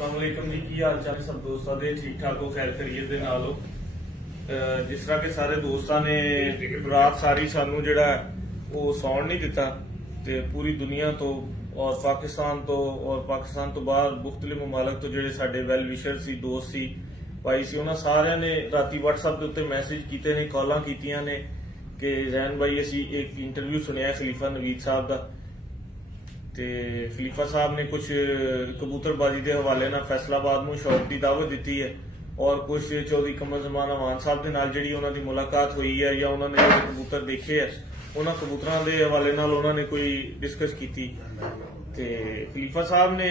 अस्सलाम वालेकुम जी, की हाल चाल सब दोस्तों के? ठीक ठाक हो, खैर खैरियत दे नाल हो। जिस तरह के सारे दोस्तों ने रात सारी सानू जेड़ा वो सौण नहीं दिता ते पूरी दुनिया तो और पाकिस्तान तो बाहर मुख्तलिफ ममालक तो जेड़े साडे वैल विशर सी, दोस्त सी, भाई सी, उन्होंने सारे ने राती व्हाट्सएप के उत्ते मैसेज किए ने, कॉलां कीतियां ने कि जैन भाई असी एक इंटरव्यू सुनिया खलीफा नवीद साहब का। ते खलीफा साहब ने कुछ कबूतरबाजी के हवाले नाल फैसलाबाद में शौक की दावत दी है और कुछ चौधरी कमर ज़मान अमान साहब के नाल जिहड़ी उन्हां दी मुलाकात हुई है या उन्होंने जो कबूतर देखे है उन्हां कबूतरां दे हवाले नाल उन्होंने कोई डिस्कस की। ते खलीफा साहब ने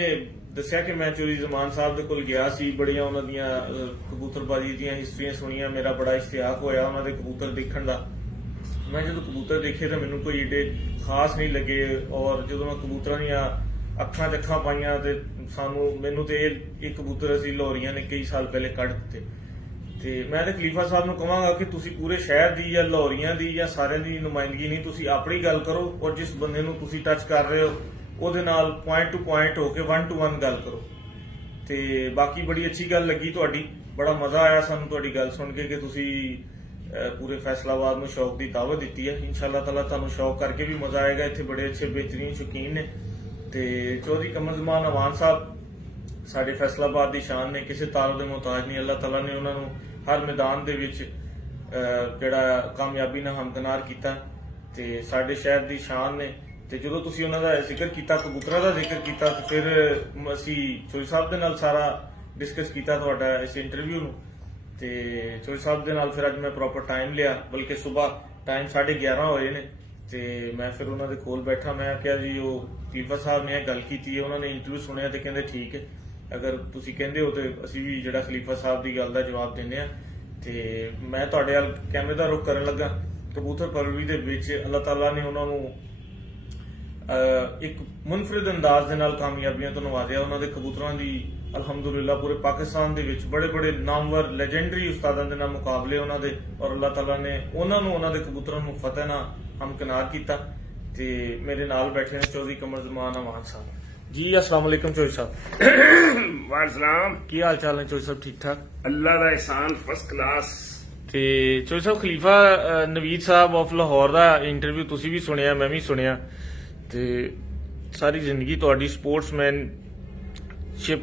दस्सिया कि मैं चौधरी ज़मान साहब दे कोल गया सी, बड़ियां उन्हां दियां कबूतरबाजी दियां हिस्ट्रियां सुनियां, मेरा बड़ा इश्तियाक होया उन्हां दे कबूतर देखण दा। मैं जो कबूतर देखे तो मैनू कोई एडे खास नहीं लगे और जो मैं कबूतर दियां अखां च अखां पाइयां ते सानू मैनू तो ये कबूतर असीं लाहौरियां ने कई साल पहले कढ़ दिते। ते मैं तो खलीफा साहब नूं कहांगा कि तुसीं पूरे शहर दी या लाहौरियां दी या सारियां दी नुमाइंदगी नहीं, तुसीं अपनी गल करो और जिस बंदे नूं तुसीं टच कर रहे हो ਉਹਦੇ ਨਾਲ पॉइंट टू पॉइंट होके 1 to 1 गल करो। ਤੇ ਬਾਕੀ बड़ी अच्छी गल लगी ਤੁਹਾਡੀ, बड़ा मजा आया ਸਾਨੂੰ ਤੁਹਾਡੀ ਗੱਲ ਸੁਣ ਕੇ ਕਿ ਤੁਸੀਂ पूरे फैसलाबाद में शौक की दावत दी है। इंशाअल्लाह ताला तुहानू शौक करके भी मजा आएगा। इतने बड़े अच्छे बेहतरीन शौकीन ने ते चौधरी कमर ज़मान अमान साहब साडे फैसलाबाद की शान ने, किसी तार के मुहताज नहीं। अल्लाह ताला ने उन्होंने हर मैदान के जिहड़ा कामयाबी नाल हमकिनार किया ते साडे शहर की शान ने। ਤੇ ਜਦੋਂ ਤੁਸੀਂ ਉਹਨਾਂ ਦਾ ਜ਼ਿਕਰ ਕੀਤਾ, ਕਬੂਤਰਾਂ ਦਾ ਜ਼ਿਕਰ ਕੀਤਾ, ਤੇ ਫਿਰ ਅਸੀਂ ਚੋਈ ਸਾਹਿਬ ਦੇ ਨਾਲ ਸਾਰਾ ਡਿਸਕਸ ਕੀਤਾ ਤੁਹਾਡਾ ਇਸ ਇੰਟਰਵਿਊ ਨੂੰ। ਤੇ ਚੋਈ ਸਾਹਿਬ ਦੇ ਨਾਲ ਫਿਰ ਅੱਜ ਮੈਂ ਪ੍ਰੋਪਰ ਟਾਈਮ ਲਿਆ, ਬਲਕਿ ਸਵੇਰ ਟਾਈਮ 11:30 ਹੋਏ ਨੇ ਤੇ ਮੈਂ ਫਿਰ ਉਹਨਾਂ ਦੇ ਕੋਲ ਬੈਠਾ। ਮੈਂ ਕਿਹਾ ਜੀ ਉਹ ਖਲੀਫਾ ਸਾਹਿਬ ਨੇ ਇਹ ਗੱਲ ਕੀਤੀ ਹੈ, ਉਹਨਾਂ ਨੇ ਇੰਟਰਵਿਊ ਸੁਣਿਆ ਤੇ ਕਹਿੰਦੇ ਠੀਕ ਹੈ, ਅਗਰ ਤੁਸੀਂ ਕਹਿੰਦੇ ਹੋ ਤੇ ਅਸੀਂ ਵੀ ਜਿਹੜਾ ਖਲੀਫਾ ਸਾਹਿਬ ਦੀ ਗੱਲ ਦਾ ਜਵਾਬ ਦਿੰਦੇ ਆ। ਤੇ ਮੈਂ ਤੁਹਾਡੇ ਵੱਲ ਕੈਮਰੇ ਦਾ ਰੁਖ ਕਰਨ ਲੱਗਾ। ਕਬੂਤਰ ਪਰਵਰੀ ਦੇ ਵਿੱਚ ਅੱਲਾਹ ਤਾਲਾ ਨੇ ਉਹਨਾਂ ਨੂੰ एक मुनफरिद अंदाज के नाल कामयाबियां तो नवाजिया। उन्होंने कबूतरों की अलहमदुलिल्लाह पूरे पाकिस्तान के बड़े बड़े नामवर लेजेंडरी उस्तादों के नाल मुकाबले उन्होंने और अल्लाह ताला ने उन्होंने कबूतरों को फतेह नाल हमकिनार किया। ते मेरे नाल बैठे ने चौधरी कमर ज़मान अमान साहब जी। अस्सलाम वालेकुम चौधरी साहब। वालेकुम। की हाल चाल है चौधरी साहब? ठीक ठाक, अल्लाह दा एहसान, फर्स्ट क्लास। ते चौधरी साहब खलीफा नवीद साहब ऑफ लाहौर का इंटरव्यू तुसीं भी सुनिया, मैं भी सुनिया। ਤੇ ਸਾਰੀ ਜ਼ਿੰਦਗੀ ਤੁਹਾਡੀ ਸਪੋਰਟਸਮੈਨਸ਼ਿਪ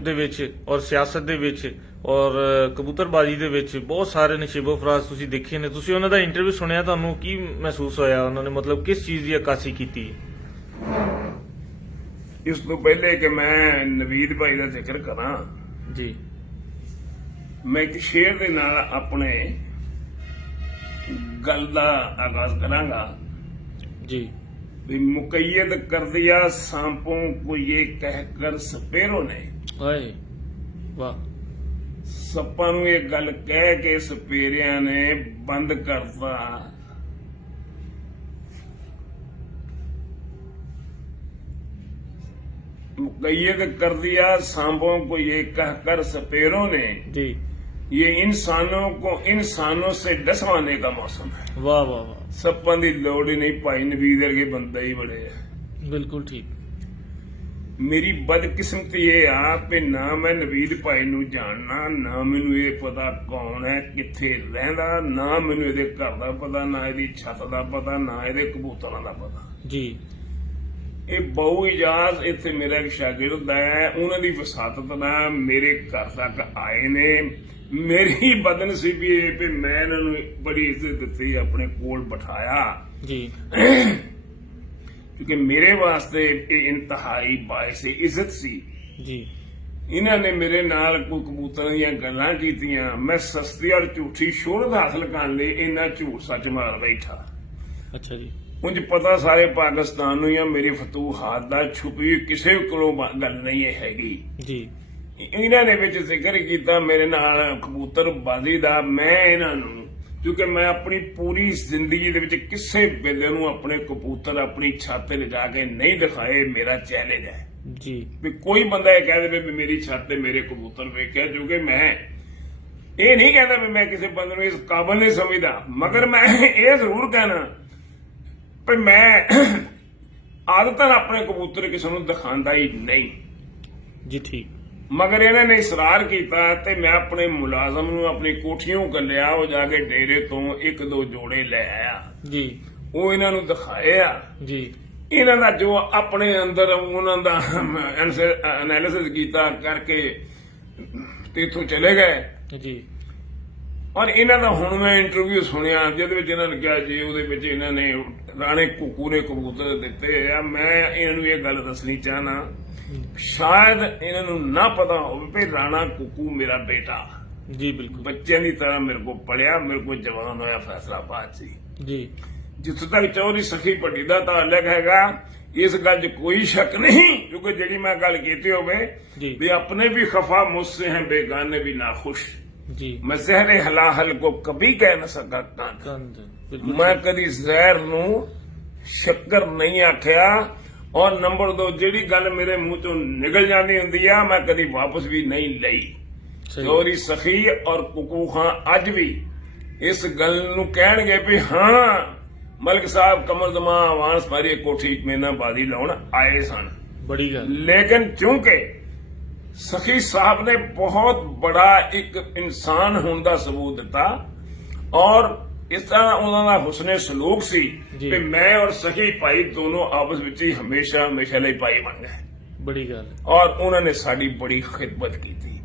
ਦੇ ਵਿੱਚ ਔਰ ਸਿਆਸਤ ਦੇ ਵਿੱਚ ਔਰ ਕਬੂਤਰਬਾਜੀ ਦੇ ਵਿੱਚ ਬਹੁਤ ਸਾਰੇ ਨਸ਼ੀਬੋ ਫਰਾਜ਼ ਤੁਸੀਂ ਦੇਖੇ ਨੇ। ਤੁਸੀਂ ਉਹਨਾਂ ਦਾ ਇੰਟਰਵਿਊ ਸੁਣਿਆ, ਤੁਹਾਨੂੰ ਕੀ ਮਹਿਸੂਸ ਹੋਇਆ? ਉਹਨਾਂ ਨੇ ਮਤਲਬ ਕਿਸ ਚੀਜ਼ ਦੀ ਅਕਾਸੀ ਕੀਤੀ? ਇਸ ਤੋਂ ਪਹਿਲੇ ਕਿ ਮੈਂ ਨਵੀਦ ਭਾਈ ਦਾ ਜ਼ਿਕਰ ਕਰਾਂ ਜੀ, ਮੈਂ ਇੱਕ ਸ਼ੇਰ ਦੇ ਨਾਲ ਆਪਣੇ ਗੱਲ ਦਾ ਆਗਾਜ਼ ਕਰਾਂਗਾ ਜੀ। मुकैयद कर दिया सांपों को ये कहकर सपेरों ने। हाय वाह। सप्पां नूं ये गल कह के सपेरियां ने बंद करता। मुकैयद कर दिया सांपों को ये कहकर सपेरों ने जी। ये इंसानों को इंसानों से डसवाने का मौसम है। वाह वाह वाह। सप्पां दी लोड़ ही नहीं, भाई नवीद वर्गे बंदे ही बड़े है। बिल्कुल ठीक। मेरी बदकिस्मती ये आ कि ना मैं नवीद भाई नूं जानना, ना मैनू ये पता कौन है, कित्थे रहिंदा, ना मैनू इहदे घर दा पता, ना इहदी छत दा पता, ना इहदे कबूतरां दा पता जी। ये बहु इजाज इत्थे मेरा एक शागिर्द है, उन्हां दी वसातत नाल मेरे घर तक आए ने। मेरी बदनसीबी है कि मैं इन्होंने बड़ी इज्जत दी, अपने कोल बिठाया जी, क्योंकि मेरे वास्ते ये इंतहाई बायस इज्जत सी जी। इन्होंने मेरे नाल कोई कबूतर दी गल्लां कीतियां, मैं सस्ती और झूठी शोहरत हासिल करने लई इन्ना झूठ सच मार बैठा। अच्छा जी। मुझे पता सारे पाकिस्तान नूं या मेरी फतूहात दा छुपी किसी कोलों गल नहीं हैगी जी। इन्हां ने विच जिक्र कीता मेरे नाल कबूतरबाजी दा। मैं इन्हां नूं क्योंकि मैं अपनी पूरी जिंदगी दे विच किसी वेले नूं अपने कबूतर अपनी छत ते लिजा के नहीं दिखाए, मेरा चैलेंज है जी। भी कोई बंदा ये कह दे भी मेरी छत ते मेरे कबूतर वेख्या, क्योंकि मैं ये नहीं कहता भी मैं किसी बंदे नूं इस काबिल नहीं समझदा, मगर मैं ये जरूर कहना भी मैं आदतन अपने कबूतर किसी नूं दिखांदा ही नहीं जी। ठीक। ਮਗਰ ਇਹਨਾਂ ਨੇ ਇਸਰਾਰ ਕੀਤਾ ਤੇ ਮੈਂ ਆਪਣੇ ਮੁਲਾਜ਼ਮ ਨੂੰ ਆਪਣੀ ਕੋਠੀਓਂ ਕੱਲਿਆ, ਉਹ ਜਾ ਕੇ ਡੇਰੇ ਤੋਂ 1-2 ਜੋੜੇ ਲੈ ਆਇਆ ਜੀ ਉਹ ਇਹਨਾਂ ਨੂੰ ਦਿਖਾਏ ਆ। ਜੀ ਇਹਨਾਂ ਦਾ ਜੋ ਆਪਣੇ ਅੰਦਰ ਉਹਨਾਂ ਦਾ ਐਨਾਲਿਸਿਸ ਕੀਤਾ ਕਰਕੇ ਤੇ ਇੱਥੋਂ ਚਲੇ ਗਏ। ਜੀ ਔਰ ਇਹਨਾਂ ਦਾ ਹੁਣ ਮੈਂ ਇੰਟਰਵਿਊ ਸੁਣਿਆ ਜਿਹਦੇ ਵਿੱਚ ਇਹਨਾਂ ਨੇ ਕਿਹਾ ਜੀ ਉਹਦੇ ਵਿੱਚ ਇਹਨਾਂ ਨੇ ਰਾਣੇ ਕੁੱਕੂ ਨੇ ਕਬੂਤਰ ਦਿੱਤੇ ਆ। ਮੈਂ ਇਹਨਾਂ ਨੂੰ ਇਹ ਗੱਲ ਦੱਸਣੀ ਚਾਹਨਾ, ਸ਼ਾਇਦ ਇਹਨਾਂ ਨੂੰ ਨਾ ਪਤਾ ਹੋਵੇ ਵੀ ਰਾਣਾ ਕੁੱਕੂ ਮੇਰਾ ਬੇਟਾ ਜੀ ਬਿਲਕੁਲ ਬੱਚਿਆਂ ਦੀ ਤਰ੍ਹਾਂ ਮੇਰੇ ਕੋਲ ਪੜਿਆ, ਮੇਰੇ ਕੋਲ ਜਵਾਨ ਹੋਇਆ ਫੈਸਲਾਬਾਦ ਸੀ। ਜੀ ਜਿੱਥੋਂ ਤੱਕ ਚੌਧਰੀ ਸਖੀ ਭੱਟੀ ਦਾ ਤਾਲੁਕ ਹੈਗਾ ਇਸ ਗੱਲ 'ਚ ਕੋਈ ਸ਼ੱਕ ਨਹੀਂ, ਕਿਉਂਕਿ ਜਿਹੜੀ ਮੈਂ ਗੱਲ ਕੀਤੀ ਹੋਵੇ ਜੀ ਵੀ ਆਪਣੇ ਵੀ ਖਫਾ ਮੁझसे हैं बेगाने भी नाखुश, ਜੀ मैं जहरे हलाहल को कभी कह न सका कांत। ਕੰਦ ਬਿਲਕੁਲ ਮੈਂ ਕਦੀ ਜ਼ਹਿਰ ਨੂੰ ਸ਼ੱਕਰ ਨਹੀਂ ਆਖਿਆ। ਔਰ ਨੰਬਰ 2 ਜਿਹੜੀ ਗੱਲ ਮੇਰੇ ਮੂੰਹ ਚੋਂ ਨਿਕਲ ਜਾਂਦੀ ਹੁੰਦੀ ਆ ਮੈਂ ਕਦੀ ਵਾਪਸ ਵੀ ਨਹੀਂ ਲਈ। ਸਹੀ ਚੌਧਰੀ ਸਖੀ ਔਰ ਕੁੱਕੂ ਖਾਂ ਅੱਜ ਵੀ ਇਸ ਗੱਲ ਨੂੰ ਕਹਿਣਗੇ ਵੀ ਹਾਂ ਮਲਕ ਸਾਹਿਬ ਕਮਰ ਦਮਾ ਆਵਾਜ਼ ਮਾਰੀ ਕੋਠੀ ਮੇਨਾ ਬਾਦੀ ਲਾਉਣ ਆਏ ਸਨ। ਬੜੀ ਗੱਲ लेकिन चूंकि सखी साहब ने बहुत बड़ा एक इंसान होने का सबूत दिता और इस तरह उन्होंने हुस्ने सलूक सी जी। कि मैं और सखी भाई दोनों आपस में ही हमेशा हमेशा लिए भाई बन गए ਬੜੀ ਗੱਲ और उन्होंने साड़ी बड़ी खिदमत की थी।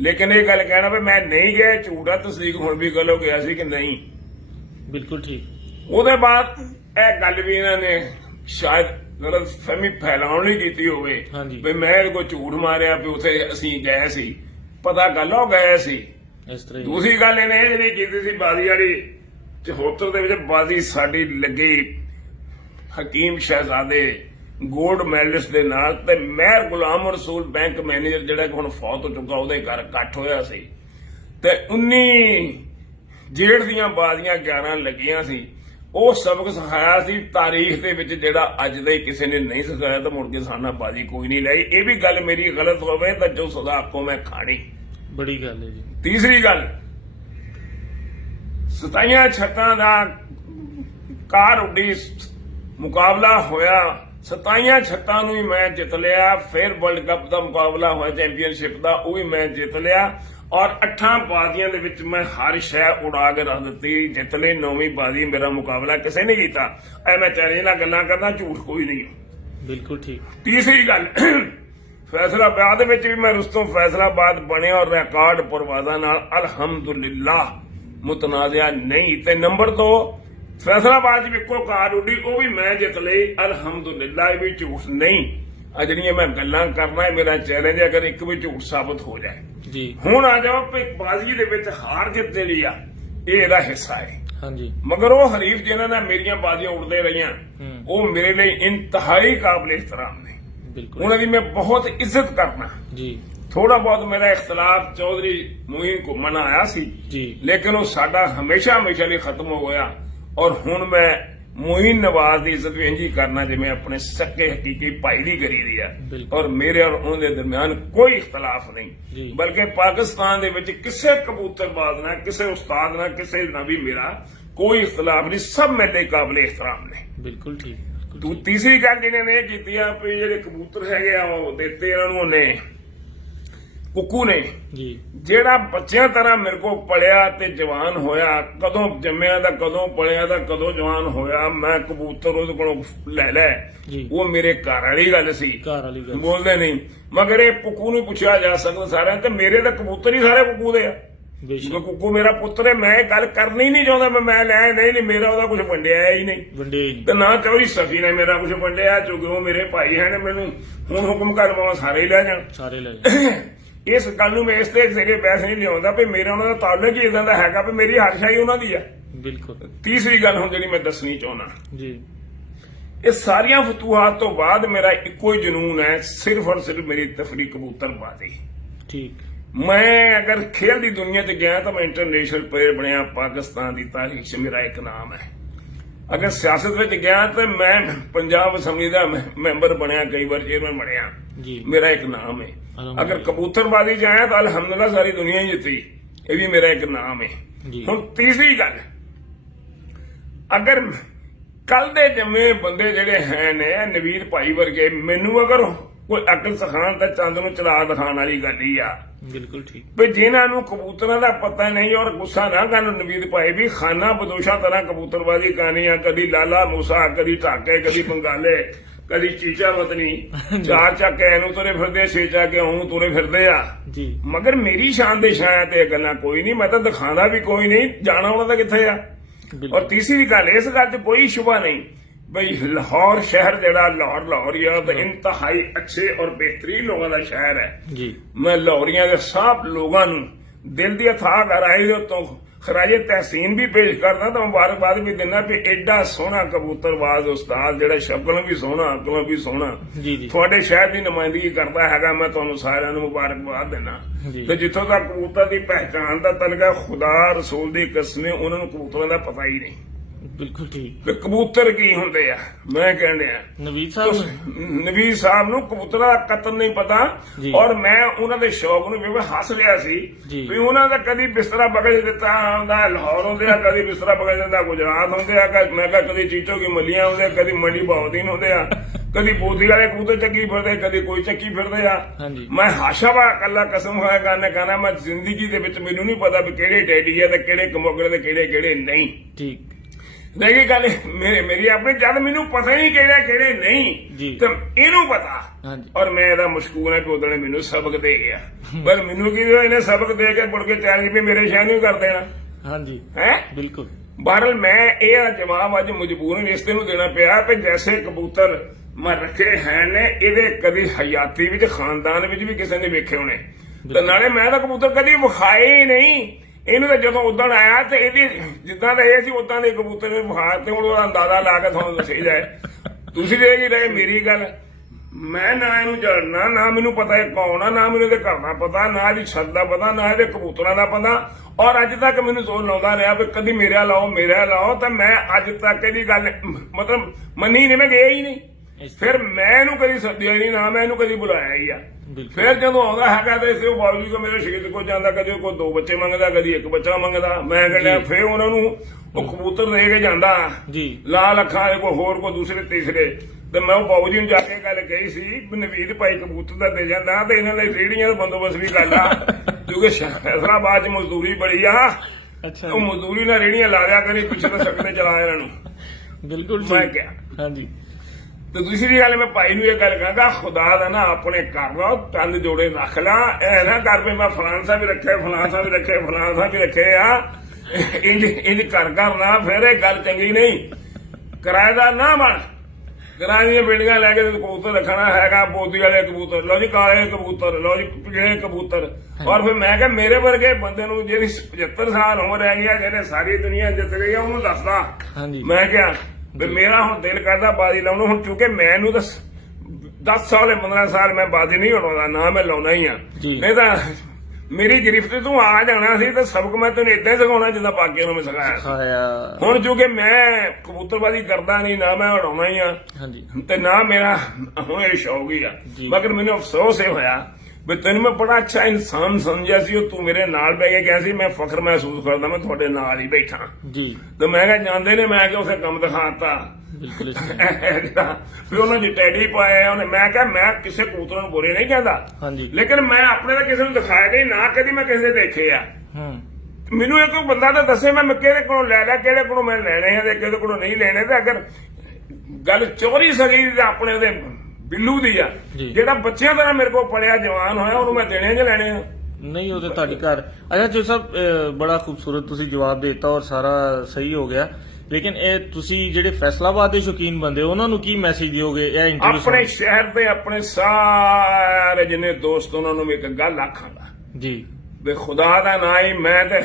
लेकिन ये गल कहना भी मैं नहीं गया झूठा तस्दीक हुण भी गल हो गया सी कि नहीं। ਬਿਲਕੁਲ ਠੀਕ ਉਹਦੇ ਬਾਅਦ ਇਹ ਗੱਲ ਵੀ ਇਹਨਾਂ ਨੇ ਸ਼ਾਇਦ ਗਲਤ ਫਹਿਮੀ ਫੈਲਾਉਣ ਲਈ ਕੀਤੀ ਹੋਵੇ ਹਾਂਜੀ। ਵੀ ਮੈਂ ਇਹਦੇ ਕੋਲ ਝੂਠ ਮਾਰਿਆ ਵੀ ਉੱਥੇ ਅਸੀਂ ਗਏ ਸੀ, ਪਤਾ ਗੱਲ ਹੋ ਗਏ ਸੀ। ਇਸ ਤਰ੍ਹਾਂ ਹੀ ਦੂਸਰੀ ਗੱਲ ਇਹਨੇ ਇਹ ਜਿਹੜੀ ਕੀਤੀ ਸੀ ਬਾਜ਼ੀ ਵਾਲੀ ਚਹੋਤਰ ਦੇ ਵਿੱਚ ਬਾਜ਼ੀ ਸਾਡੀ ਲੱਗੀ ਹਕੀਮ ਸ਼ਹਿਜ਼ਾਦੇ ਗੋਲਡ ਮੈਡਲਿਸਟ ਦੇ ਨਾਲ ਤੇ ਮਹਿਰ ਗੁਲਾਮ ਰਸੂਲ ਬੈਂਕ ਮੈਨੇਜਰ ਜਿਹੜਾ ਕਿ ਹੁਣ ਫੌਤ ਹੋ ਚੁੱਕਾ ਉਹਦੇ ਘਰ ਇਕੱਠ ਹੋਇਆ ਸੀ ਤੇ 19 ਜੇੜ ਦੀਆਂ ਬਾਜ਼ੀਆਂ 11 ਲੱਗੀਆਂ ਸੀ। ਉਹ ਸਬਕ ਸਿਖਾਇਆ ਸੀ ਤਾਰੀਖ ਦੇ ਵਿੱਚ ਜਿਹੜਾ ਅੱਜ ਦੇ ਕਿਸੇ ਨੇ ਨਹੀਂ ਸਿਖਾਇਆ ਤਾਂ ਮੁੜ ਕੇ ਸਾਨਾ ਬਾਜ਼ੀ ਕੋਈ ਨਹੀਂ ਲਈ। ਇਹ ਵੀ ਗੱਲ ਮੇਰੀ ਗਲਤ ਹੋਵੇ ਤਾਂ ਜੋ ਸਦਾ ਆਖੋ ਮੈਂ ਖਾਣੀ। ਬੜੀ ਗੱਲ ਹੈ ਜੀ ਤੀਸਰੀ ਗੱਲ 27 ਛੱਤਾਂ ਦਾ ਕਾਰ ਉੱਡੀ ਮੁਕਾਬਲਾ ਹੋਇਆ, 27 ਛੱਤਾਂ ਨੂੰ ਹੀ ਮੈਂ ਜਿੱਤ ਲਿਆ। ਫਿਰ ਵਰਲਡ ਕੱਪ ਦਾ ਮੁਕਾਬਲਾ ਹੋਇਆ ਚੈਂਪੀਅਨਸ਼ਿਪ ਦਾ, ਉਹ ਵੀ ਮੈਂ ਜਿੱਤ ਲਿਆ ਔਰ 8 ਬਾਜ਼ੀਆਂ ਦੇ ਵਿੱਚ ਮੈਂ ਹਰ ਸ਼ੈ ਉਡਾ ਕੇ ਰੱਖ ਦਿੱਤੀ, ਜਿੱਤ ਲਈ। 9ਵੀਂ ਬਾਜ਼ੀ ਮੇਰਾ ਮੁਕਾਬਲਾ ਕਿਸੇ ਨੇ ਕੀਤਾ। ਐ ਮੈਂ ਚੈਲੰਜ ਨਾਲ ਗੱਲਾਂ ਕਰਦਾ, ਝੂਠ ਕੋਈ ਨਹੀਂ। ਬਿਲਕੁਲ ਠੀਕ ਤੀਸਰੀ ਗੱਲ ਫੈਸਲਾਬਾਦ ਦੇ ਵਿੱਚ ਵੀ ਮੈਂ ਰੁਸਤਮ ਫੈਸਲਾਬਾਦ ਬਣਿਆ ਔਰ ਰਿਕਾਰਡ ਪਰਵਾਜ਼ਾਂ ਨਾਲ ਅਲਹਮਦੁਲਿਲਾ ਮੁਤਨਾਜ਼ਿਆ ਨਹੀਂ। ਤੇ ਨੰਬਰ 2 ਫੈਸਲਾਬਾਦ 'ਚ ਵੀ ਇੱਕੋ ਕਾਰ ਉੱਡੀ, ਉਹ ਵੀ ਮੈਂ ਜਿੱਤ ਲਈ ਅਲਹਮਦੁਲਿਲਾ। ਇਹ ਵੀ ਝੂਠ ਨਹੀਂ। ਆ ਜਿਹੜੀਆਂ ਮੈਂ ਗੱਲਾਂ ਕਰਨਾ ਇਹ ਮੇਰਾ ਚੈਲੰਜ ਹੈ, ਅਗਰ ਇੱਕ ਵੀ ਝੂਠ ਸਾਬਤ ਹੋ ਜਾਏ। ਜੀ ਹੁਣ ਆ ਜਾਓ ਕਿ ਬਾਜ਼ੀ ਦੇ ਵਿੱਚ ਹਾਰ ਜਿੱਤ ਜਿਹੜੀ ਆ ਇਹ ਇਹਦਾ ਹਿੱਸਾ ਹੈ। ਹਾਂਜੀ ਮਗਰ ਉਹ ਹਰੀਫ ਜਿਨ੍ਹਾਂ ਨਾਲ ਮੇਰੀਆਂ ਬਾਜ਼ੀਆਂ ਉੱਡਦੇ ਰਹੀਆਂ ਉਹ ਮੇਰੇ ਲਈ ਇੰਤਹਾਈ ਕਾਬਿਲ ਇhtਰਾਮ ਨੇ। ਬਿਲਕੁਲ ਉਹਨਾਂ ਦੀ ਮੈਂ ਬਹੁਤ ਇੱਜ਼ਤ ਕਰਨਾ। ਜੀ ਥੋੜਾ ਬਹੁਤ ਮੇਰਾ ਇਖਤਲਾਫ ਚੌਧਰੀ ਮੁਈਨ ਘੁੰਮਣ ਆਇਆ ਸੀ ਜੀ ਲੇਕਿਨ ਉਹ ਸਾਡਾ ਹਮੇਸ਼ਾ ਹਮੇਸ਼ਾ ਲਈ ਖਤਮ ਹੋ ਗਿਆ। ਔਰ ਹੁਣ ਮੈਂ ਮੁਈਨ ਨਵਾਜ਼ ਦੀ ਇੱਜ਼ਤ ਵੀ ਇੰਝ ਹੀ ਕਰਨਾ ਜਿਵੇਂ ਆਪਣੇ ਸੱਕੇ ਹਕੀਕੀ ਭਾਈ ਦੀ ਕਰੀਦੀ ਆ। ਬਿਲਕੁਲ। ਔਰ ਮੇਰੇ ਔਰ ਉਹਨਾਂ ਦੇ ਦਰਮਿਆਨ ਕੋਈ ਇਖਤਲਾਫ ਜੀ। ਨਹੀਂ, ਬਲਕਿ ਪਾਕਿਸਤਾਨ ਦੇ ਵਿੱਚ ਕਿਸੇ ਕਬੂਤਰਬਾਜ਼ ਨਾਲ, ਕਿਸੇ ਉਸਤਾਦ ਨਾਲ, ਕਿਸੇ ਨਾਲ ਵੀ ਮੇਰਾ ਕੋਈ ਇਖਤਲਾਫ ਨਹੀਂ। ਸਭ ਮੇਰੇ ਲਈ ਕਾਬਿਲ ਇhtਰਾਮ ਨੇ। ਬਿਲਕੁਲ ਠੀਕ ਬਿਲਕੁਲ ਤੂੰ ਤੀਸਰੀ ਗੱਲ ਜਿਹਨੇ ਨੇ ਇਹ ਕੀਤੀ ਆ ਵੀ ਜਿਹੜੇ ਕਬੂਤਰ ਹੈਗੇ ਆ ਉਹ ਦਿੱਤੇ ਇਹਨਾਂ ਨੂੰ ਉਹਨੇ ਕੁੱਕੂ ਨੇ, ਜੀ ਜਿਹੜਾ ਬੱਚਿਆਂ ਤਰ੍ਹਾਂ ਮੇਰੇ ਕੋਲ ਪਲਿਆ ਤੇ ਜਵਾਨ ਹੋਇਆ। ਕਦੋਂ ਜੰਮਿਆ ਦਾ, ਕਦੋਂ ਪਲਿਆ ਦਾ, ਕਦੋਂ ਜਵਾਨ ਹੋਇਆ। ਮੈਂ ਕਬੂਤਰ ਉਹਦੇ ਕੋਲੋਂ ਲੈ ਜੀ। ਉਹ ਮੇਰੇ ਘਰ ਵਾਲੀ ਗੱਲ ਸੀ, ਘਰ ਵਾਲੀ ਗੱਲ ਬੋਲਦੇ ਨਹੀਂ। ਮਗਰ ਇਹ ਕੁੱਕੂ ਨੂੰ ਪੁੱਛਿਆ ਜਾ ਸਕਦਾ ਸਾਰਿਆਂ ਤੇ ਮੇਰੇ ਤਾਂ ਕਬੂਤਰ ਹੀ ਸਾਰੇ ਕੁੱਕੂ ਦੇ ਆ। ਬੇਸ਼ੱਕ ਕੁੱਕੂ ਮੇਰਾ ਪੁੱਤਰ ਹੈ। ਮੈਂ ਇਹ ਗੱਲ ਕਰਨੀ ਨਹੀਂ ਚਾਹੁੰਦਾ ਮੈਂ ਲੈ ਨਹੀਂ ਮੇਰਾ ਉਹਦਾ ਕੁਝ ਵੰਡਿਆ ਹੀ ਨਹੀਂ ਵੰਡੇ ਹੀ ਤੇ ਨਾ ਚੌਧਰੀ ਸਖੀ ਨੇ ਮੇਰਾ ਕੁਝ ਵੰਡਿਆ, ਕਿਉਂਕਿ ਉਹ ਮੇਰੇ ਭਾਈ ਹਨ। ਮੈਨੂੰ ਹੁਣ ਹੁਕਮ ਕਰ ਮੈਂ ਸਾਰੇ ਹੀ ਲੈ ਜਾਣ। ਸਾਰੇ ਲੈ ਜਾਣ। ਇਸ ਗੱਲ ਨੂੰ ਮੈਂ ਇਸ ਤੇ ਸਿਰੇ ਪੈਸੇ ਨਹੀਂ ਲਿਆਉਂਦਾ ਵੀ ਮੇਰਾ ਉਹਨਾਂ ਦਾ ਤਾਲੁਕ ਹੀ ਇਦਾਂ ਦਾ ਹੈਗਾ ਵੀ ਮੇਰੀ ਹਰ ਸ਼ਾਈ ਉਹਨਾਂ ਦੀ ਆ। ਬਿਲਕੁਲ ਤੀਸਰੀ ਗੱਲ ਹੁਣ ਜਿਹੜੀ ਮੈਂ ਦੱਸਣੀ ਚਾਹੁੰਦਾ, ਜੀ ਇਹ ਸਾਰੀਆਂ ਫਤੂਹਾਤ ਤੋਂ ਬਾਅਦ ਮੇਰਾ ਇੱਕੋ ਹੀ ਜਨੂਨ ਹੈ, ਸਿਰਫ ਔਰ ਸਿਰਫ ਮੇਰੀ ਤਫਰੀ ਕਬੂਤਰਬਾਜ਼ੀ। ਠੀਕ ਮੈਂ ਅਗਰ ਖੇਲ ਦੀ ਦੁਨੀਆ 'ਚ ਗਿਆ ਤਾਂ ਮੈਂ ਇੰਟਰਨੈਸ਼ਨਲ ਪਲੇਅਰ ਬਣਿਆ। ਪਾਕਿਸਤਾਨ ਦੀ ਤਾਰੀਖ 'ਚ ਮੇਰਾ ਇੱਕ ਨਾਮ ਹੈ। ਅਗਰ ਸਿਆਸਤ ਵਿੱਚ ਗਿਆ ਤਾਂ ਮੈਂ ਪੰਜਾਬ ਅਸੈਂਬਲੀ ਦਾ ਮੈਂਬਰ ਬਣਿਆ, ਕਈ ਵਾਰ ਚੇਅਰਮੈਨ ਬਣਿਆ, ਜੀ ਮੇਰਾ ਇੱਕ ਨਾਮ ਹੈ। ਅਗਰ ਕਬੂਤਰਬਾਜ਼ੀ 'ਚ ਆਇਆ ਤਾਂ ਅਲਹਮਦੁਲਿਲਾ ਸਾਰੀ ਦੁਨੀਆ ਹੀ ਜਿੱਤੀ, ਇਹ ਵੀ ਮੇਰਾ ਇੱਕ ਨਾਮ ਹੈ। ਜੀ ਹੁਣ ਤੀਸਰੀ ਗੱਲ, ਅਗਰ ਕੱਲ ਦੇ ਜੰਮੇ ਬੰਦੇ ਜਿਹੜੇ ਹੈ ਨੇ ਨਵੀਦ ਭਾਈ ਵਰਗੇ ਮੈਨੂੰ ਅਗਰ ਕੋਈ ਅਕਲ ਸਿਖਾਉਣ ਤਾਂ ਚੰਦ ਨੂੰ ਚਲਾ ਦਿਖਾਉਣ ਵਾਲੀ ਗੱਲ ਹੀ ਆ। ਬਿਲਕੁਲ ਠੀਕ। ਵੀ ਜਿਨ੍ਹਾਂ ਨੂੰ ਕਬੂਤਰਾਂ ਦਾ ਪਤਾ ਨਹੀਂ ਔਰ ਗੁੱਸਾ ਨਾ ਕਰਨ ਨਵੀਦ ਭਾਈ ਵੀ ਖਾਨਾ ਬਦੋਸ਼ਾ ਤਰ੍ਹਾਂ ਕਬੂਤਰਬਾਜ਼ੀ ਕਹਾਣੀਆਂ, ਕਦੀ ਲਾਲਾ ਮੂਸਾ, ਕਦੀ ਢਾਕੇ, ਕਦੀ ਬੰਗਾਲੇ, ਕਦੀ ਚੀਚਾ ਮਤਨੀ, ਚਾਰ ਚੱਕ ਇਹਨੂੰ ਤੁਰੇ ਫਿਰਦੇ, ਛੇ ਚੱਕ ਉਹਨੂੰ ਤੁਰੇ ਫਿਰਦੇ ਆ ਜੀ। ਮਗਰ ਮੇਰੀ ਸ਼ਾਨ ਦੇ ਸ਼ਾਇਦ ਤੇ ਇਹ ਗੱਲਾਂ ਕੋਈ ਨਹੀਂ, ਮੈਂ ਤਾਂ ਦਿਖਾਉਂਦਾ ਵੀ ਕੋਈ ਨਹੀਂ, ਜਾਣਾ ਉਹਨਾਂ ਦਾ ਕਿੱਥੇ ਆ। ਔਰ ਤੀਸਰੀ ਗੱਲ, ਇਸ ਗੱਲ 'ਚ ਕੋਈ ਸ਼ੁਬਾ ਨਹੀਂ ਬਈ ਲਾਹੌਰ ਸ਼ਹਿਰ ਜਿਹੜਾ ਲਾਹੌਰੀਆ ਤਾਂ ਇੰਤਹਾਈ ਅੱਛੇ ਔਰ ਬਿਹਤਰੀਨ ਲੋਕਾਂ ਦਾ ਸ਼ਹਿਰ ਹੈ ਜੀ। ਮੈਂ ਲਾਹੌਰੀਆਂ ਦੇ ਸਭ ਲੋਕਾਂ ਨੂੰ ਦਿਲ ਦੀ ਅਥਾਹ ਗਹਿਰਾਈ ਦੇ ਉੱਤੋਂ ਖਰਾਜੇ ਤਹਿਸੀਨ ਵੀ ਪੇਸ਼ ਕਰਦਾ ਤਾਂ ਮੁਬਾਰਕਬਾਦ ਵੀ ਦਿੰਦਾ ਵੀ ਐਡਾ ਸੋਹਣਾ ਕਬੂਤਰਬਾਜ਼ ਉਸਤਾਦ ਜਿਹੜਾ ਸ਼ਕਲੋਂ ਵੀ ਸੋਹਣਾ, ਅਕਲੋਂ ਵੀ ਸੋਹਣਾ, ਜੀ ਜੀ। ਤੁਹਾਡੇ ਸ਼ਹਿਰ ਦੀ ਨੁਮਾਇੰਦਗੀ ਕਰਦਾ ਹੈਗਾ। ਮੈਂ ਤੁਹਾਨੂੰ ਸਾਰਿਆਂ ਨੂੰ ਮੁਬਾਰਕਬਾਦ ਦਿੰਦਾ ਤੇ ਜਿੱਥੋਂ ਤੱਕ ਕਬੂਤਰ ਦੀ ਪਹਿਚਾਣ ਦਾ ਤਲਗਾ, ਖੁਦਾ ਰਸੂਲ ਦੀ ਕਸਮ, ਉਹਨਾਂ ਨੂੰ ਕਬੂਤਰਾਂ ਦਾ ਪਤਾ ਹੀ ਨਹੀਂ। ਬਿਲਕੁਲ ਠੀਕ। ਤੇ ਕਬੂਤਰ ਕੀ ਹੁੰਦੇ ਆ, ਮੈਂ ਕਹਿੰਦੇ ਆ ਨਵੀਦ ਸਾਹਿਬ ਨਵੀਦ ਸਾਹਿਬ ਨੂੰ ਕਬੂਤਰਾਂ ਦਾ ਕਤਲ ਨਹੀਂ ਪਤਾ। ਔਰ ਮੈਂ ਉਹਨਾਂ ਦੇ ਸ਼ੌਕ ਨੂੰ ਵੀ ਹੱਸ ਲਿਆ ਸੀ ਵੀ ਉਹਨਾਂ ਦਾ ਕਦੀ ਬਿਸਤਰਾ ਬਗਲ ਦਿੱਤਾ ਹੁੰਦਾ ਲਾਹੌਰ ਹੁੰਦੇ ਆ, ਕਦੀ ਬਿਸਤਰਾ ਬਗਲ ਦਿੰਦਾ ਗੁਜਰਾਤ ਹੁੰਦੇ ਆ, ਮੈਂ ਕਿਹਾ ਕਦੀ ਚੀਚੋ ਕੀ ਮੱਲੀਆਂ ਹੁੰਦੇ ਆ, ਕਦੀ ਮੰਡੀ ਬਾਉਦੀਨ ਹੁੰਦੇ ਆ, ਕਦੀ ਬੋਦੀ ਵਾਲੇ ਕਬੂਤਰ ਚੱਕੀ ਫਿਰਦੇ, ਕਦੀ ਕੋਈ ਚੱਕੀ ਫਿਰਦੇ ਆ। ਮੈਂ ਹਾਸ਼ਾਵਾ ਕੱਲਾ ਕਸਮ ਹੋਇਆ ਕਰਨੇ ਕਹਿੰਦਾ ਮੈਂ ਜ਼ਿੰਦਗੀ ਦੇ ਵਿੱਚ ਮੈਨੂੰ ਨਹੀਂ ਪਤਾ ਵੀ ਕਿਹੜੇ ਟੈਡੀ ਆ ਤੇ ਕਿਹੜੇ ਕਮੋਗਰੇ ਤੇ ਕਿਹੜੇ ਨਹੀਂ। ਠੀਕ। ਨਹੀਂ ਗੱਲ ਮੇਰੀ ਆਪਣੀ ਜਦ ਮੈਨੂੰ ਪਤਾ ਹੀ ਕਿਹੜੇ ਨਹੀਂ ਤੇ ਇਹਨੂੰ ਪਤਾ। ਔਰ ਮੈਂ ਇਹਦਾ ਮਸ਼ਕੂਰ ਹੈ ਕਿ ਉਹਨੇ ਮੈਨੂੰ ਸਬਕ ਦੇ ਗਿਆ। ਪਰ ਮੈਨੂੰ ਕੀ ਇਹਨੇ ਸਬਕ ਦੇ ਕੇ ਮੁੜ ਕੇ ਚਾਲੀ ਵੀ ਮੇਰੇ ਸ਼ਹਿਰ ਨੂੰ ਕਰ ਦੇਣਾ। ਹਾਂਜੀ ਹੈ ਬਿਲਕੁਲ। ਬਹਰਲ ਮੈਂ ਇਹ ਜਵਾਬ ਅੱਜ ਮਜਬੂਰਨ ਰਿਸ਼ਤੇ ਨੂੰ ਦੇਣਾ ਪਿਆ ਕਿ ਜੈਸੇ ਕਬੂਤਰ ਮੈਂ ਰੱਖੇ ਹੈ ਨੇ, ਇਹਦੇ ਕਦੀ ਹਯਾਤੀ ਵਿੱਚ ਖਾਨਦਾਨ ਵਿੱਚ ਵੀ ਕਿਸੇ ਨੇ ਵੇਖੇ ਹੋਣੇ ਤੇ ਨਾਲੇ ਮੈਂ ਤਾਂ ਕਬੂਤਰ ਕਦੀ ਵਿਖਾਏ ਹੀ ਨਹੀਂ। ਇਹਨੂੰ ਤਾਂ ਜਦੋਂ ਉਦਣ ਆਇਆ ਤੇ ਇਹਦੀ ਜਿੱਦਾਂ ਦਾ ਇਹ ਸੀ ਉਦਾਂ ਦੇ ਕਬੂਤਰ ਨੇ ਬੁਖਾਰ ਤੇ ਹੁਣ ਉਹਦਾ ਅੰਦਾਜ਼ਾ ਲਾ ਕੇ ਤੁਹਾਨੂੰ ਦੱਸੀ ਜਾਏ। ਤੁਸੀਂ ਦੇਖ ਹੀ ਰਹੇ ਮੇਰੀ ਗੱਲ। ਮੈਂ ਨਾ ਇਹਨੂੰ ਜਾਣਨਾ, ਨਾ ਮੈਨੂੰ ਪਤਾ ਇਹ ਕੌਣ ਆ, ਨਾ ਮੈਨੂੰ ਇਹਦੇ ਘਰ ਦਾ ਪਤਾ, ਨਾ ਇਹਦੀ ਛੱਤ ਦਾ ਪਤਾ, ਨਾ ਇਹਦੇ ਕਬੂਤਰਾਂ ਦਾ ਪਤਾ। ਔਰ ਅੱਜ ਤੱਕ ਮੈਨੂੰ ਜ਼ੋਰ ਲਾਉਂਦਾ ਰਿਹਾ ਵੀ ਕਦੀ ਮੇਰਾ ਲਾਓ ਤਾਂ ਮੈਂ ਅੱਜ ਤੱਕ ਇਹਦੀ ਗੱਲ ਮਤਲਬ ਮੰਨੀ ਨਹੀਂ, ਮੈਂ ਗਿਆ ਹੀ ਨਹੀਂ। ਫਿਰ ਮੈਂ ਇਹਨੂੰ ਕਦੀ ਸੱਦਿਆ ਨਹੀਂ, ਨਾ ਮੈਂ ਇਹਨੂੰ ਕਦੀ ਬੁਲਾਇਆ ਹੀ ਆ। ਫਿਰ ਜਦੋਂ ਆਉਂਦਾ ਹੈਗਾ ਤੇ ਇਸੇ ਬਾਵਜੂਦ ਕਿ ਮੇਰੇ ਸ਼ਹੀਦ ਕੋਲ ਜਾਂਦਾ, ਕਦੇ ਕੋਈ 2 ਬੱਚੇ ਮੰਗਦਾ, ਕਦੀ 1 ਬੱਚਾ ਮੰਗਦਾ। ਮੈਂ ਕਹਿੰਦਾ ਫਿਰ ਉਹਨਾਂ ਨੂੰ ਉਹ ਕਬੂਤਰ ਦੇ ਕੇ ਜਾਂਦਾ ਲਾਲ ਅੱਖਾਂ ਦੇ, ਕੋਈ ਹੋਰ ਕੋਈ ਦੂਸਰੇ ਤੀਸਰੇ। ਤੇ ਮੈਂ ਉਹ ਬਾਬੂ ਜੀ ਨੂੰ ਜਾ ਕੇ ਗੱਲ ਕਹੀ ਸੀ ਨਵੀਦ ਭਾਈ ਕਬੂਤਰ ਦਾ ਦੇ ਜਾਂਦਾ ਤੇ ਇਹਨਾਂ ਲਈ ਰੇੜੀਆਂ ਦਾ ਬੰਦੋਬਸਤ ਵੀ ਕਰਦਾ ਕਿਉਂਕਿ ਫੈਸਲਾਬਾਦ ਚ ਮਜ਼ਦੂਰੀ ਬੜੀ ਆ। ਉਹ ਮਜ਼ਦੂਰੀ ਨਾਲ ਰੇੜੀਆਂ ਲਾ ਦਿਆ ਕਰੀ, ਪਿੱਛੇ ਤੋਂ ਸਕਦੇ ਚਲਾ ਇਹਨਾਂ ਨੂੰ। ਬਿਲਕੁਲ ਮੈਂ ਕਿਹਾ ਹਾਂਜੀ। ਤੇ ਦੂਸਰੀ ਗੱਲ ਮੈਂ ਭਾਈ ਨੂੰ ਇਹ ਗੱਲ ਕਹਾਂਗਾ, ਖੁਦਾ ਦਾ ਨਾ ਆਪਣੇ ਘਰ ਦਾ ਤੰਦ ਜੋੜੇ ਰੱਖ ਲਾ। ਇਹ ਨਾ ਕਰ ਵੀ ਮੈਂ ਫਲਾਣਾ ਸਾਹਿਬ ਵੀ ਰੱਖੇ, ਫਲਾਣਾ ਸਾਹਿਬ ਵੀ ਰੱਖੇ, ਫਲਾਣਾ ਸਾਹਿਬ ਵੀ ਰੱਖੇ ਆ। ਇੰਜ ਘਰ ਨਾ ਫਿਰ ਇਹ ਗੱਲ ਚੰਗੀ ਨਹੀਂ। ਕਿਰਾਏਦਾਰ ਨਾ ਬਣ। ਕਿਰਾਏ ਦੀਆਂ ਬਿਲਡਿੰਗਾਂ ਲੈ ਕੇ ਕਬੂਤਰ ਰੱਖਣਾ ਹੈਗਾ, ਬੋਦੀ ਵਾਲੇ ਕਬੂਤਰ, ਲਓ ਜੀ ਕਾਲੇ ਕਬੂਤਰ, ਲਓ ਜੀ ਪੀਲੇ ਕਬੂਤਰ। ਔਰ ਫਿਰ ਮੈਂ ਕਿਹਾ ਮੇਰੇ ਵਰਗੇ ਬੰਦੇ ਨੂੰ ਜਿਹੜੀ 75 ਸਾਲ ਉਮਰ ਹੈਗੀ ਆ, ਜਿਹਨੇ ਸਾਰੀ ਦੁਨੀਆ ਜਿੱਤ ਗਈ ਆ, ਉਹਨੂੰ ਦੱਸਦਾ। ਮੈਂ ਕਿਹਾ ਵੀ ਮੇਰਾ ਹੁਣ ਦਿਲ ਕਰਦਾ ਬਾਜ਼ੀ ਲਾਉਣ ਨੂੰ। ਹੁਣ ਚੂੰਕਿ ਮੈਨੂੰ ਤਾਂ 10 ਸਾਲ 15 ਸਾਲ ਮੈਂ ਬਾਜ਼ੀ ਨਹੀਂ ਉਡਾਉਂਦਾ, ਨਾ ਮੈਂ ਲਾਉਣਾ ਹੀ ਆ। ਨਹੀਂ ਤਾਂ ਮੇਰੀ ਗ੍ਰਿਫਤ ਤੂੰ ਆ ਜਾਣਾ ਸੀ ਤੇ ਸਬਕ ਮੈਂ ਤੈਨੂੰ ਏਦਾਂ ਹੀ ਸਿਖਾਉਣਾ ਜਿੱਦਾਂ ਬਾਕੀਆਂ ਨੂੰ ਮੈਂ ਸਿਖਾਇਆ। ਹੁਣ ਚੂੰਕਿ ਮੈਂ ਕਬੂਤਰਬਾਜ਼ੀ ਕਰਦਾ ਨਹੀਂ, ਨਾ ਮੈਂ ਉਡਾਉਣਾ ਹੀ ਆ ਤੇ ਨਾ ਮੇਰਾ ਹੁਣ ਇਹ ਸ਼ੌਕ ਹੀ ਆ। ਮਗਰ ਮੈਨੂੰ ਅਫਸੋਸ ਇਹ ਹੋਇਆ ਵੀ ਤੈਨੂੰ ਮੈਂ ਬੜਾ ਅੱਛਾ ਇਨਸਾਨ ਸਮਝਿਆ ਸੀ, ਉਹ ਤੂੰ ਮੇਰੇ ਨਾਲ ਬਹਿ ਕੇ ਗਿਆ ਸੀ। ਮੈਂ ਫਖਰ ਮਹਿਸੂਸ ਕਰਦਾ ਮੈਂ ਤੁਹਾਡੇ ਨਾਲ ਹੀ ਬੈਠਾ ਤੇ ਮੈਂ ਕਿਹਾ ਜਾਂਦੇ ਨੇ, ਮੈਂ ਕਿਹਾ ਉਸੇ ਕੰਮ ਦਿਖਾਤਾ ਵੀ ਉਹਨਾਂ ਦੀ ਟੈਡੀ ਪਾਇਆ ਉਹਨੇ। ਮੈਂ ਕਿਹਾ ਮੈਂ ਕਿਸੇ ਕਬੂਤਰ ਨੂੰ ਬੁਰੇ ਨਹੀਂ ਕਹਿੰਦਾ, ਲੇਕਿਨ ਮੈਂ ਆਪਣੇ ਤਾਂ ਕਿਸੇ ਨੂੰ ਦਿਖਾਇਆ ਨਹੀਂ, ਨਾ ਕਦੀ ਮੈਂ ਕਿਸੇ ਦੇ ਦੇਖੇ ਆ। ਮੈਨੂੰ ਇਹ ਕੋਈ ਬੰਦਾ ਤਾਂ ਦੱਸੇ ਮੈਂ ਕਿਹੜੇ ਕੋਲੋਂ ਲੈ ਲਿਆ, ਕਿਹੜੇ ਕੋਲੋਂ ਮੈਂ ਲੈਣੇ ਆ ਤੇ ਕਿਹਦੇ ਕੋਲੋਂ ਨਹੀਂ ਲੈਣੇ। ਤੇ ਅਗਰ ਗੱਲ ਚੋਰੀ ਸਕੀ ਤੇ ਆਪਣੇ ਉਹਦੇ ਬਿੱਲੂ ਦੀ ਆ, ਜਿਹੜਾ ਬੱਚਿਆਂ ਦਾ ਮੇਰੇ ਕੋਲ ਪੜਿਆ ਜਵਾਨ ਹੋਇਆ, ਉਹਨੂੰ ਮੈਂ ਦੇਣੇ ਜਾਂ ਲੈਣੇ ਆ ਨਹੀਂ। ਉਹਦੇ ਤੁਹਾਡੀ ਘਰ ਅੱਛਾ ਜੀ ਸਾਹਿਬ ਬੜਾ ਖੂਬਸੂਰਤ ਤੁਸੀਂ ਜਵਾਬ ਦੇਤਾ ਔਰ ਸਾਰਾ ਸਹੀ ਹੋ ਗਿਆ। ਲੇਕਿਨ ਇਹ ਤੁਸੀਂ ਜਿਹੜੇ ਫੈਸਲਾਬਾਦ ਦੇ ਸ਼ੌਕੀਨ ਬੰਦੇ ਉਹਨਾਂ ਨੂੰ ਕੀ ਮੈਸੇਜ ਦਿਓਗੇ ਇਹ ਇੰਟਰਵਿਊ? ਆਪਣੇ ਸ਼ਹਿਰ ਦੇ ਆਪਣੇ ਸਾਰੇ ਜਿੰਨੇ ਦੋਸਤ ਉਹਨਾਂ ਨੂੰ ਇੱਕ ਗੱਲ ਆਖਾਂਗਾ ਜੀ ਵੀ ਖੁਦਾ ਦਾ ਨਾਂ ਹੀ ਮੈਂ ਤੇ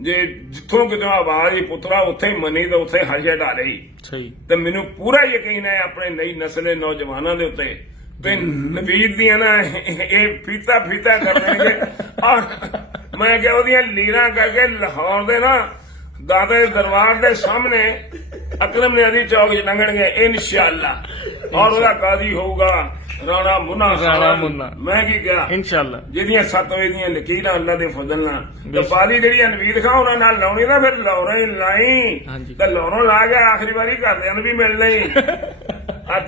ਜੇ ਜਿੱਥੋਂ ਕਿਤੇ ਆਵਾਜ਼ ਹੀ ਪੁੱਤਰਾ ਉੱਥੇ ਹੀ ਮੰਨੀ ਤੇ ਉੱਥੇ ਹਜੇ ਡਾਲੇ ਸਹੀ। ਤੇ ਮੈਨੂੰ ਪੂਰਾ ਯਕੀਨ ਹੈ ਆਪਣੇ ਨਈ ਨਸਲ ਦੇ ਨੌਜਵਾਨਾਂ ਦੇ ਉੱਤੇ ਤੇ ਨਵੀਦ ਦੀਆਂ ਨਾ ਇਹ ਫੀਤਾ ਕਰਨਗੇ। ਮੈਂ ਕਿਹਾ ਉਹਦੀਆਂ ਲੀਰਾਂ ਕਰਕੇ ਲਾਹੌਰ ਦੇ ਨਾ ਦਾਦਾ ਦੇ ਦਰਬਾਰ ਦੇ ਸਾਹਮਣੇ ਅਕਰਮ ਨਿਆਜ਼ੀ ਚੌਕ 'ਚ ਲੰਘਣਗੇ ਇਨਸ਼ਾਅੱਲਾ। ਔਰ ਉਹਦਾ ਕਾਜ਼ੀ ਹੋਊਗਾ ਰਾਣਾ ਮੁੰਨਾ। ਮੈਂ ਕੀ ਕਿਹਾ ਇਨਸ਼ਾਅੱਲਾ, ਜਿਹਦੀਆਂ 7 ਵਜੇ ਦੀਆਂ ਲਕੀਰਾਂ ਅੱਲਾ ਦੇ ਫਜ਼ਲ ਨਾਲ ਤੇ ਬਾਲੀ ਜਿਹੜੀ ਨਵੀਦ ਖਾਂ ਉਹਨਾਂ ਨਾਲ ਲਾਉਣੀ ਨਾ, ਫਿਰ ਲਾਹੌਰੋਂ ਹੀ ਲਾਈ ਤੇ ਲਾਹੌਰੋਂ ਲਾ ਕੇ ਆਖਰੀ ਵਾਰੀ ਘਰਦਿਆਂ ਨੂੰ ਵੀ ਮਿਲਣਾ ਹੀ।